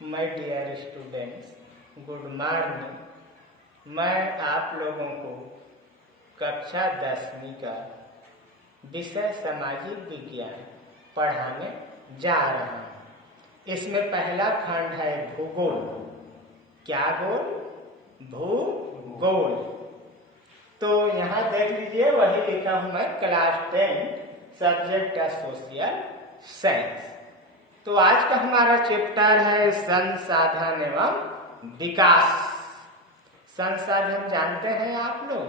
My dear students, good morning. मैं आप लोगों को कक्षा 10वीं का विषय सामाजिक विज्ञान पढ़ाने जा रहा हूँ। इसमें पहला खंड है भूगोल। क्या गोल? भूगोल। तो यहाँ देख लीजिए, वही लिखा हूँ मैं, क्लास 10 सब्जेक्ट है सोशल साइंस। तो आज का हमारा चैप्टर है संसाधन एवं विकास। संसाधन जानते हैं आप लोग?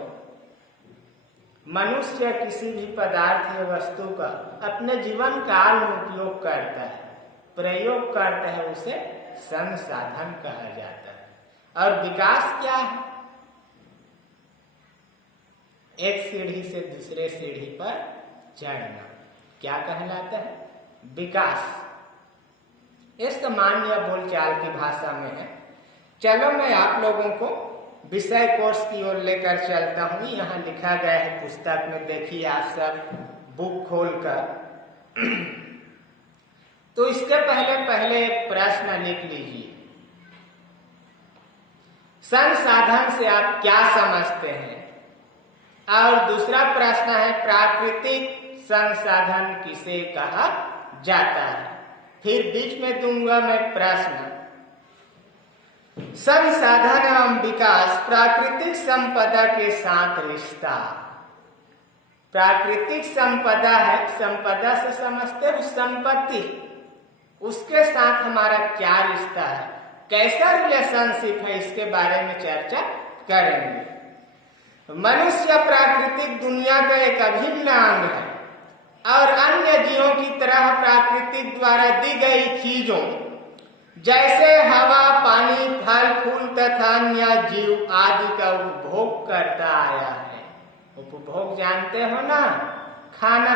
मनुष्य किसी भी पदार्थ या वस्तु का अपने जीवन काल में उपयोग करता है, प्रयोग करता है, उसे संसाधन कहा जाता है। और विकास क्या है? एक सीढ़ी से दूसरे सीढ़ी पर चढ़ना क्या कहलाता है? विकास। ये सामान्य बोलचाल की भाषा में है। चलो मैं आप लोगों को विषय कोर्स की ओर लेकर चलता हूँ। यहाँ लिखा गया है पुस्तक में, देखिए आप सब बुक खोलकर। तो इसके पहले एक प्रश्न लिख लीजिए। संसाधन से आप क्या समझते हैं? और दूसरा प्रश्न है, प्राकृतिक संसाधन किसे कहा जाता है? फिर बीच में दूंगा मैं प्रश्न, संसाधन एवं विकास प्राकृतिक संपदा के साथ रिश्ता। प्राकृतिक संपदा है, संपदा से समझते हो संपत्ति, उसके साथ हमारा क्या रिश्ता है, कैसा रिलेशनशिप है, इसके बारे में चर्चा करेंगे। मनुष्य प्राकृतिक दुनिया का एक अभिन्न अंग है और अन्य जीवों की तरह प्राकृतिक द्वारा दी गई चीजों जैसे हवा, पानी, फल फूल तथा अन्य जीव आदि का उपभोग करता आया है। उपभोग जानते हो ना? खाना।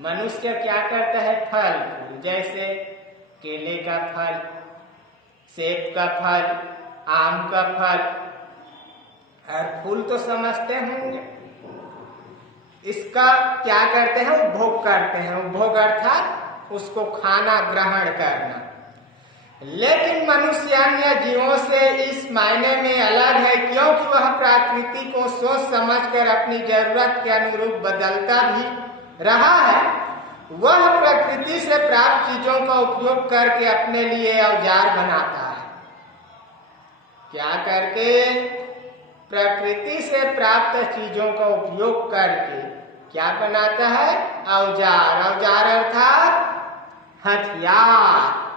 मनुष्य क्या करता है? फल फूल, जैसे केले का फल, सेब का फल, आम का फल, और फूल तो समझते होंगे। इसका क्या करते हैं? उपभोग करते हैं। उपभोग अर्थात उसको खाना, ग्रहण करना। लेकिन मनुष्य अन्य जीवों से इस मायने में अलग है क्योंकि वह प्रकृति को सोच समझकर अपनी जरूरत के अनुरूप बदलता भी रहा है। वह प्रकृति से प्राप्त चीजों का उपयोग करके अपने लिए औजार बनाता है। क्या करके? प्रकृति से प्राप्त चीजों का उपयोग करके क्या बनाता है? औजार। औजार अर्थात हथियार।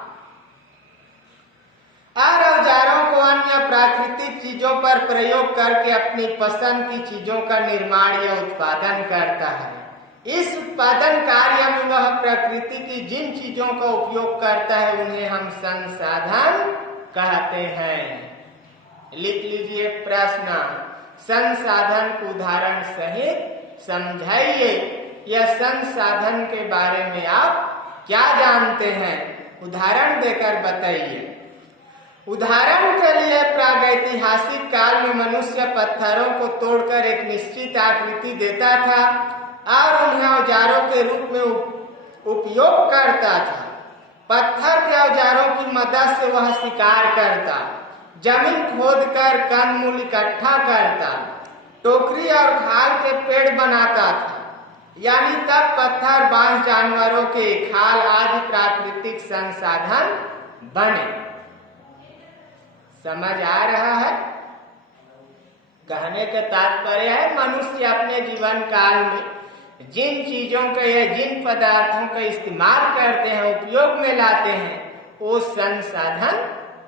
और औजारों को अन्य प्राकृतिक चीजों पर प्रयोग करके अपनी पसंद की चीजों का निर्माण या उत्पादन करता है। इस उत्पादन कार्य में वह प्रकृति की जिन चीजों का उपयोग करता है उन्हें हम संसाधन कहते हैं। लिख लीजिए प्रश्न, संसाधन को उदाहरण सहित समझाइए। यह संसाधन के बारे में आप क्या जानते हैं? उदाहरण देकर बताइए। उदाहरण के लिए प्रागैतिहासिक काल में मनुष्य पत्थरों को तोड़कर एक निश्चित आकृति देता था और उन्हें औजारों के रूप में उपयोग करता था। पत्थर के औजारों की मदद से वह शिकार करता, जमीन खोदकर कंदमूल इकट्ठा करता, टोकरी और खाल के पेड़ बनाता था। यानी तब पत्थर, बांस, जानवरों के खाल आदि प्राकृतिक संसाधन बने। समझ आ रहा है? कहने का तात्पर्य है, मनुष्य अपने जीवन काल में जिन चीजों का या जिन पदार्थों का इस्तेमाल करते हैं, उपयोग में लाते हैं, वो संसाधन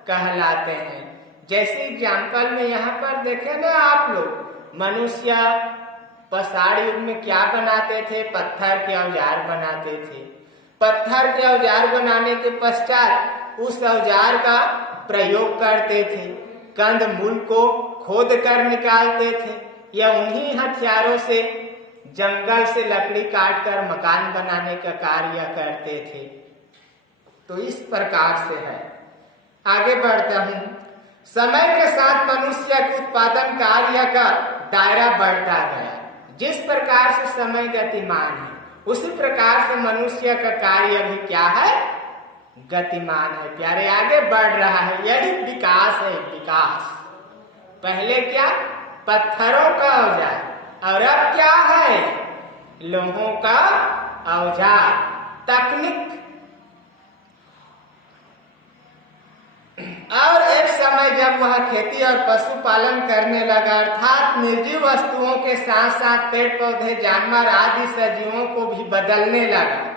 कहलाते हैं। जैसे एग्जाम्पल में यहाँ पर देखे ना आप लोग, मनुष्य पसाड़ युग में क्या बनाते थे? पत्थर के औजार बनाते थे। पत्थर के औजार बनाने के पश्चात उस औजार का प्रयोग करते थे, कंदमूल को खोद कर निकालते थे, या उन्हीं हथियारों से जंगल से लकड़ी काट कर मकान बनाने का कार्य करते थे। तो इस प्रकार से है। आगे बढ़ता हूँ। समय के साथ मनुष्य के उत्पादन कार्य का दायरा बढ़ता गया। जिस प्रकार से समय गतिमान है, उसी प्रकार से मनुष्य का कार्य भी क्या है? गतिमान है प्यारे, आगे बढ़ रहा है। यही विकास है, विकास। पहले क्या, पत्थरों का औजार, और अब क्या है, लोहों का औजार, तकनीक। और एक समय जब वह खेती और पशुपालन करने लगा, अर्थात निर्जीव वस्तुओं के साथ साथ पेड़ पौधे, जानवर आदि सजीवों को भी बदलने लगा।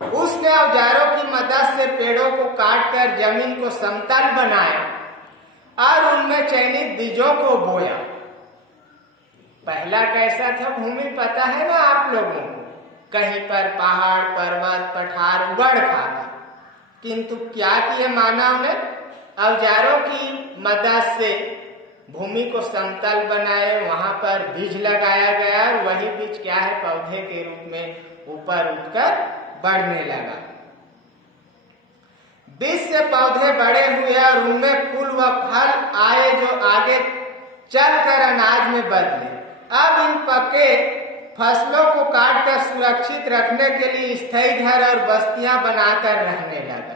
उसने औजारों की मदद से पेड़ों को काटकर जमीन को समतल बनाया और उनमें चयनित बीजों को बोया। पहला कैसा था भूमि पता है ना आप लोगों को, कहीं पर पहाड़ पर्वत पठार उबड़ खाबड़, किंतु क्या किए मानव ने, औजारों की मदद से भूमि को समतल बनाए, वहां पर बीज लगाया गया और वही बीज क्या है, पौधे के रूप में ऊपर उठकर बढ़ने लगा। बीज से पौधे बड़े हुए और उनमें फूल व फल आए जो आगे चलकर अनाज में बदले। अब इन पके फसलों को काटकर सुरक्षित रखने के लिए स्थायी घर और बस्तियां बनाकर रहने लगा।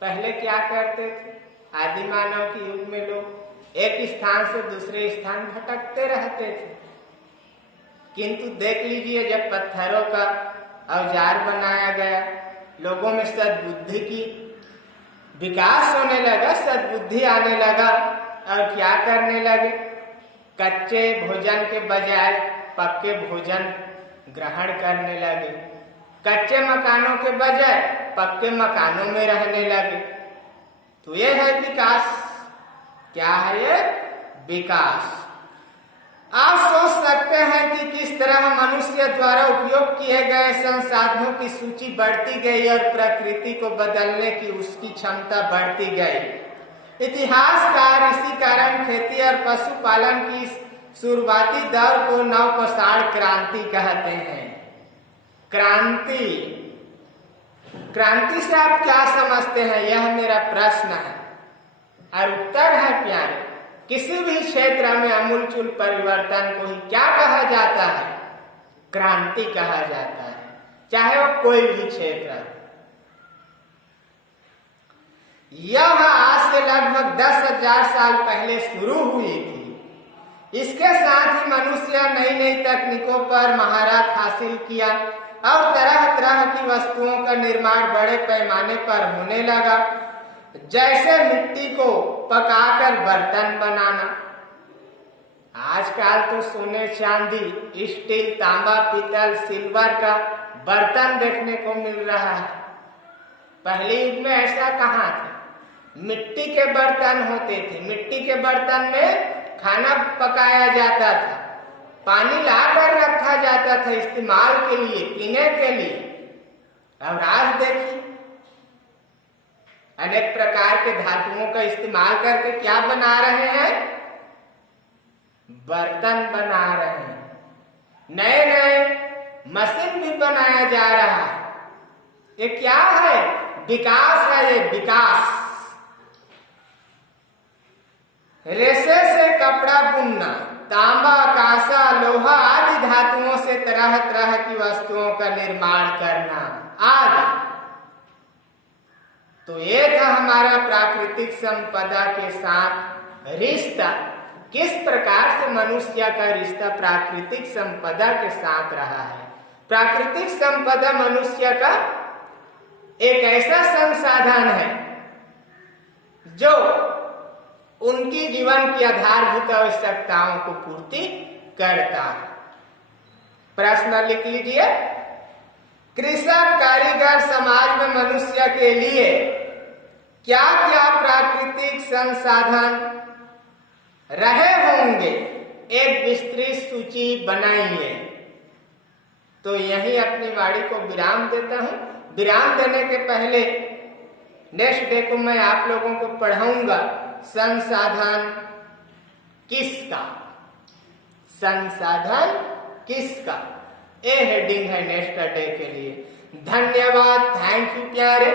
पहले क्या करते थे, आदि मानव के युग में लोग एक स्थान से दूसरे स्थान भटकते रहते थे, किंतु देख लीजिए जब पत्थरों का औजार बनाया गया, लोगों में सद्बुद्धि की विकास होने लगा, सद्बुद्धि आने लगा और क्या करने लगे, कच्चे भोजन के बजाय पक्के भोजन ग्रहण करने लगे, कच्चे मकानों के बजाय पक्के मकानों में रहने लगे। तो ये है विकास। क्या है ये, विकास। आप सोच सकते हैं कि किस तरह मनुष्य द्वारा उपयोग किए गए संसाधनों की सूची बढ़ती गई और प्रकृति को बदलने की उसकी क्षमता बढ़ती गई। इतिहासकार इसी कारण खेती और पशुपालन की शुरुआती दौर को नवपाषाण क्रांति कहते हैं। क्रांति, क्रांति से आप क्या समझते हैं, यह मेरा प्रश्न है और उत्तर है प्यारे। किसी भी क्षेत्र में आमूलचूल परिवर्तन को ही क्या कहा जाता है, क्रांति कहा जाता है, चाहे वो कोई भी क्षेत्र है। यह आज से लगभग 10,000 साल पहले शुरू हुई थी। इसके साथ ही मनुष्य नई नई तकनीकों पर महारत हासिल किया और तरह तरह की वस्तुओं का निर्माण बड़े पैमाने पर होने लगा, जैसे मिट्टी को पकाकर बर्तन बनाना। आजकल तो सोने चांदी स्टील तांबा पीतल सिल्वर का बर्तन देखने को मिल रहा है। पहले युग में ऐसा कहाँ था, मिट्टी के बर्तन होते थे, मिट्टी के बर्तन में खाना पकाया जाता था, पानी लाकर रखा जाता था इस्तेमाल के लिए, पीने के लिए। और आज देखिए अनेक प्रकार के धातुओं का इस्तेमाल करके क्या बना रहे हैं, बर्तन बना रहे हैं, नए नए मशीन भी बनाया जा रहा है। ये क्या है, विकास है, ये विकास। रेशे से कपड़ा बुनना, तांबा कांसा लोहा आदि धातुओं से तरह तरह की वस्तुओं का निर्माण करना आदि। तो ये था हमारा प्राकृतिक संपदा के साथ रिश्ता। किस प्रकार से मनुष्य का रिश्ता प्राकृतिक संपदा के साथ रहा है। प्राकृतिक संपदा मनुष्य का एक ऐसा संसाधन है जो उनकी जीवन की आधारभूत आवश्यकताओं को पूर्ति करता है। प्रश्न लिख लीजिए, कृषक कारीगर समाज में मनुष्य के लिए क्या क्या प्राकृतिक संसाधन रहे होंगे, एक विस्तृत सूची बनाइए। तो यही अपनी वाणी को विराम देता हूं। विराम देने के पहले नेक्स्ट डे को मैं आप लोगों को पढ़ाऊंगा संसाधन किसका, संसाधन किसका, ये हेडिंग है नेक्स्ट डे के लिए। धन्यवाद, थैंक यू प्यारे।